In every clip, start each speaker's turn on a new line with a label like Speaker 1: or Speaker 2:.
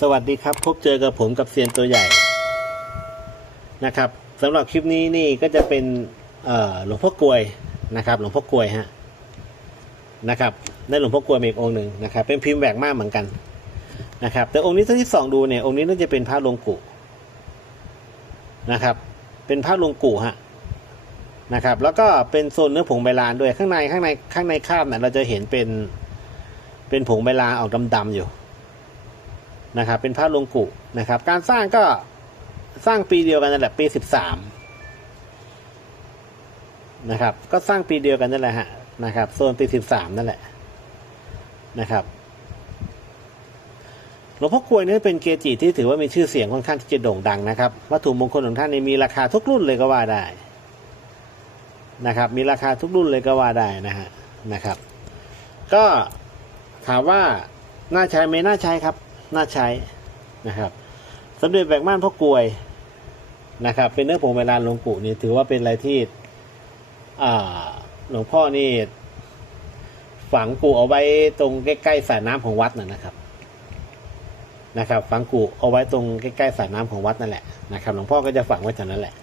Speaker 1: สวัสดีครับ พบเจอกับผมกับเซียนตัวใหญ่นะครับสำหรับคลิปนี้นี่ก็จะเป็นหลวงพ่อกลวยนะครับ หลวงพ่อกลวยฮะนะครับได้หลวงพ่อกลวยมาอีกองหนึ่งนะครับ เป็นพิมพ์แหวกมากเหมือนกันนะครับ แต่องค์นี้ถ้าที่สองดูเนี่ยองค์นี้น่าจะเป็นพระลงกุนะครับ เป็นพระลงกุฮะนะครับ แล้วก็เป็นโซนเนื้อผงใบลานด้วยข้างในข้างในข้างในคาบเนี่ยเราจะเห็นเป็นเป็นผงใบลานออกดำๆอยู่ นะครับเป็นพระลงกุนะครับ การสร้างก็สร้างปีเดียวกันนั่นแหละปีสิบสามนะครับ ก็สร้างปีเดียวกันนั่นแหละฮะนะครับโซนปีสิบสามนั่นแหละนะครับหลวงพ่อกลวยนี่เป็นเกจิที่ถือว่ามีชื่อเสียงค่อนข้างที่จะโด่งดังนะครับวัตถุมงคลของท่านนี่มีราคาทุกรุ่นเลยก็ว่าได้นะครับ มีราคาทุกรุ่นเลยก็ว่าได้นะฮะนะครับ ก็ถามว่าน่าใช้ไหมน่าใช้ครับ น่าใช้นะครับสมเด็จแบกม่านพ่อกลวยนะครับ เป็นเนื้อผงเวลาหลวงปู่นี่ถือว่าเป็นอะไรที่หลวงพ่อนี่ฝังกูเอาไว้ตรงใกล้ๆสระน้ำของวัดน่ะนะครับนะครับ ฝังกูเอาไว้ตรงใกล้ๆสระน้ำของวัดนั่นแหละนะครับ หลวงพ่อก็จะฝังไว้จากนั้นแหละ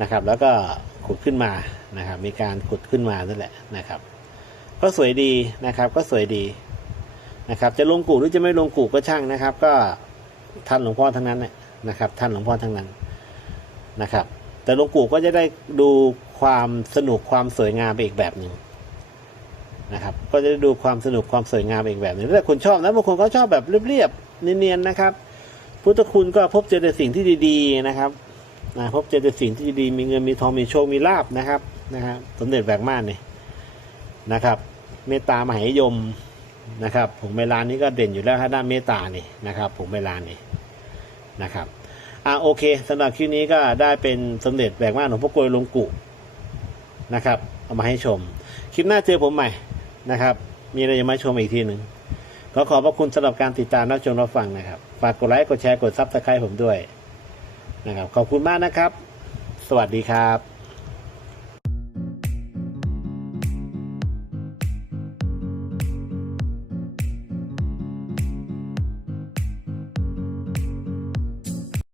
Speaker 1: นะครับ แล้วก็ขุดขึ้นมานะครับ มีการขุดขึ้นมานั่นแหละนะครับ ก็สวยดีนะครับ ก็สวยดี นะครับ จะลงกู่หรือจะไม่ลงกู่ก็ช่างนะครับ ก็ท่านหลวงพ่อทั้งนั้นน่ะนะครับ ท่านหลวงพ่อทั้งนั้นนะครับ แต่ลงกู่ก็จะได้ดูความสนุกความสวยงามไปอีกแบบหนึ่งนะครับ ก็จะได้ดูความสนุกความสวยงามไปอีกแบบหนึ่งแต่คนชอบนะบางคนก็ชอบแบบเรียบๆเนียนๆนะครับ พุทธคุณก็พบเจอแต่สิ่งที่ดีๆนะครับนะพบเจอแต่สิ่งที่ดีๆมีเงินมีทองมีโชคมีลาบนะครับนะครับ สมเด็จแบกม่านเนี่ยนะครับ เมตตามหานิยม นะครับผงเมลานนี้ก็เด่นอยู่แล้วถ้าด้านเมตานี่นะครับผงเมลานนี่นะครับอ่าโอเคสำหรับคลิปนี้ก็ได้เป็นสมเด็จแบกม่านหลวงพ่อกลวยลงกุนะครับเอามาให้ชม คลิปหน้าเจอผมใหม่นะครับ มีอะไรจะมาชมอีกทีหนึ่งขอขอบพระคุณสำหรับการติดตามรับชมรับฟังนะครับ ฝากกดไลค์กดแชร์กดซับสไครต์ผมด้วยนะครับขอบคุณมากนะครับ สวัสดีครับ